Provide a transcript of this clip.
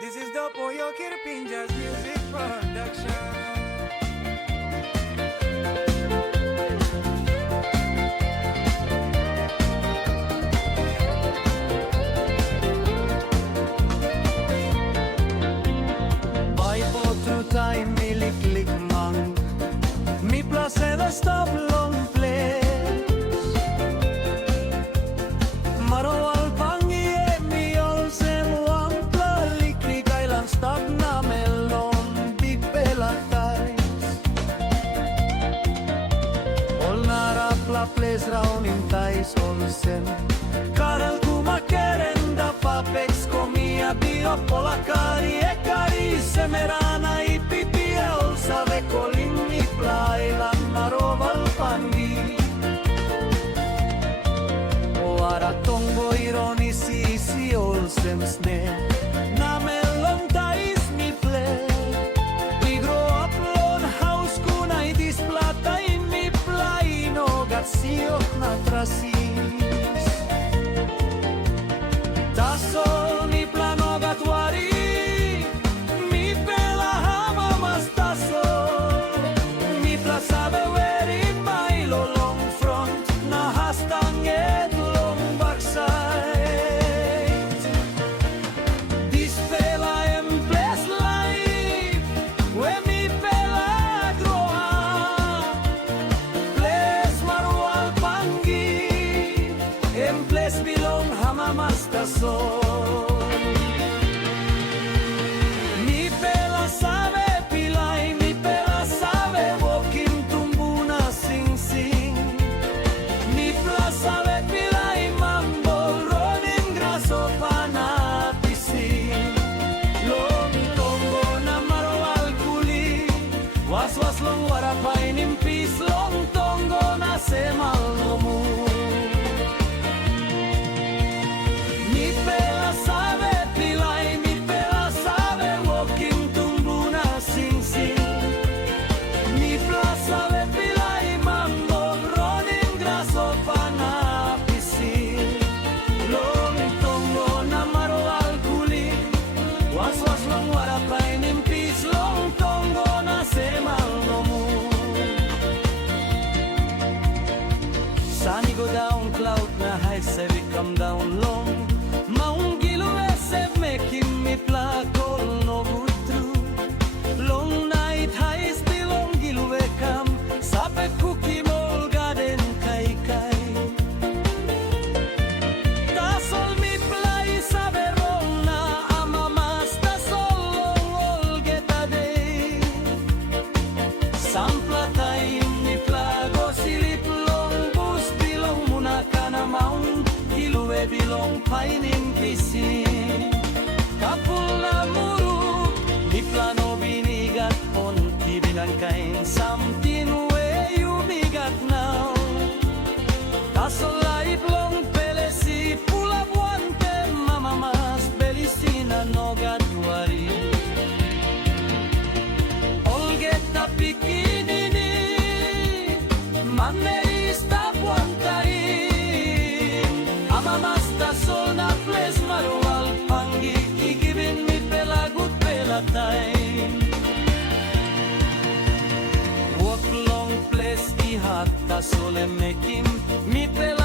This is the Poyo Kirpinjas Music Production. Time mi lik mang mi place the stop long place Marowal pangi mi all sem one lik kailan stop na melon big pelatais all nara pla place round in tais all sem Karel kuma kerenda papex comia bio polakari e cari semerana sabe colin mi plailan maroval pangi o ara tongo ironisi si olsem sne na melon tais mi ple we grow up lon house kuna I displata in mi plaino gatsio na trasis taso mi plano gatuari sabe where in my long front na hastang et long backside this pela em bless life when me pela groa bless marual pangi em bless bilong hamamasta so mi pela sabe was long warapain impis long tongo na semal nomu mi pela sabe pilai mi pela sabe walking tumbuna sing sing mi pela sabe pilai mambo running grasso pana pisin long tongo na maro alculi was long warapain impis long tongo na semal Sunny go down cloud na high say we come down long Maung gilu save making me plakol no good true Long night high still long gilu come sape cookie mall garden kai kai Tasol mi play sabe wrong na amamas tasol long all get a day Sampla time mi plago silip Ilue bilong painin pisin Kapul na muruk Di plano binigat pon Ibigan kain Something way you bigat now Kasolait long pelesi Pula buante mama mas Belisina no gatuari Olgeta pikinini Manerista buantai Amamasta sol na place marual pangi Igibin mi pelagut pelatay Walk long place ihat ta sole mekim mi pelagut